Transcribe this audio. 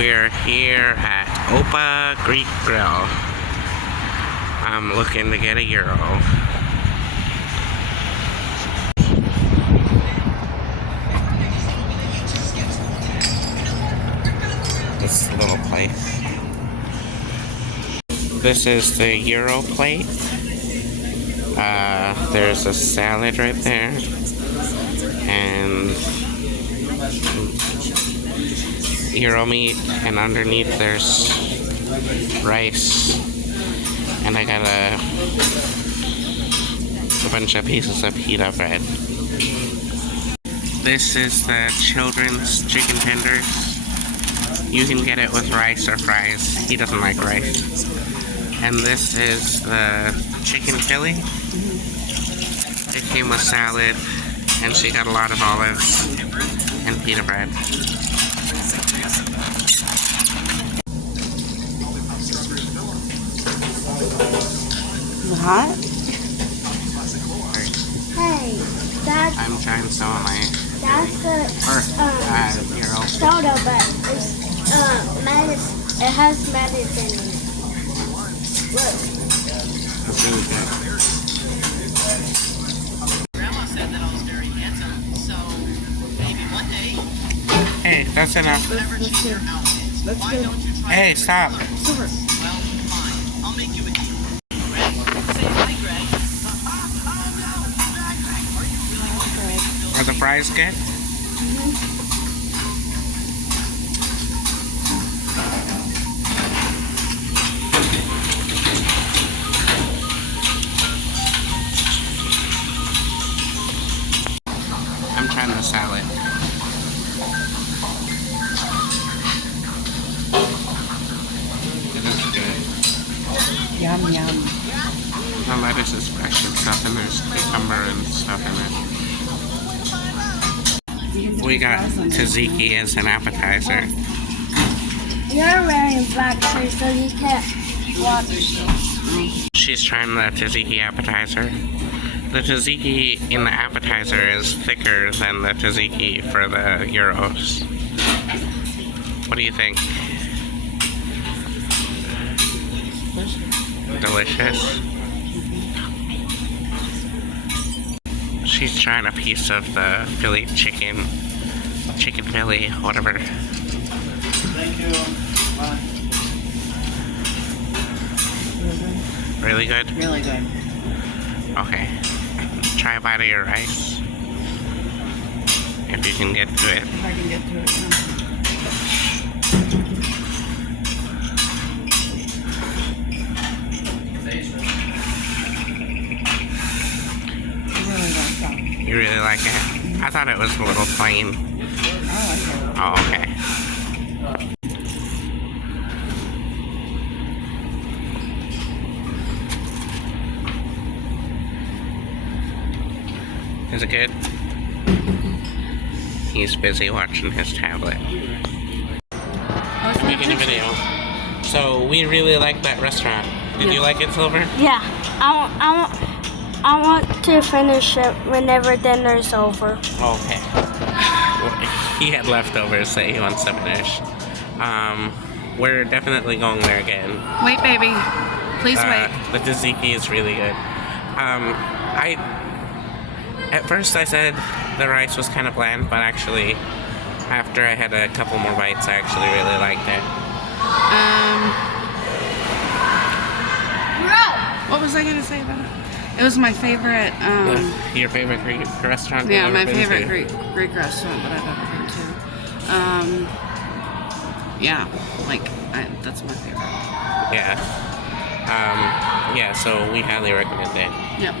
We're here at Opah Greek Grill. I'm looking to get a gyro. This little place. This is the gyro plate. There's a salad right there. And gyro meat, and underneath there's rice, and I got a bunch of pieces of pita bread. This is the children's chicken tenders. You can get it with rice or fries. He doesn't like rice. And this is the chicken Philly. It came with salad, and she got a lot of olives and pita bread. Hot? Hey, that's... I'm trying so am I. That's the gyro. soda, but it's medicine. It has medicine in it. Look. That's really good. Grandma said that I was very handsome, so maybe one day. Hey, that's enough. Whatever change your outfit. Why don't you try? Hey, stop. Well, fine. I'll make you a deal. Greg, say hi, Greg. Are the fries good? I'm trying the salad. It is good. Yum, yum. The lettuce is fresh and stuff, and there's cucumber and stuff in it. We got tzatziki as an appetizer. You're wearing black shoes, so you can't watch. She's trying the tzatziki appetizer. The tzatziki in the appetizer is thicker than the tzatziki for the gyros. What do you think? Delicious. She's trying a piece of the Philly chicken Philly, whatever. Thank you. Bye. Really good? Really good. Okay. Try a bite of your rice. If you can get to it. If I can get to it. I really like that. You really like it? I thought it was a little plain. I like it. Oh, okay. Is it good? He's busy watching his tablet. Making a video. So we really like that restaurant. Did you like it, Silver? Yeah, I want to finish it whenever dinner's over. Okay. He had leftovers, so he wants to finish. We're definitely going there again. Wait, baby. Please wait. The tzatziki is really good. At first I said the rice was kind of bland, but actually, after I had a couple more bites, I actually really liked it. What was I gonna say about it? It was my favorite. Your favorite Greek restaurant? Yeah, you've my ever been favorite to? Greek restaurant that I've ever been to. Yeah, like that's my favorite. Yeah. Yeah. So we highly recommend it. Yep.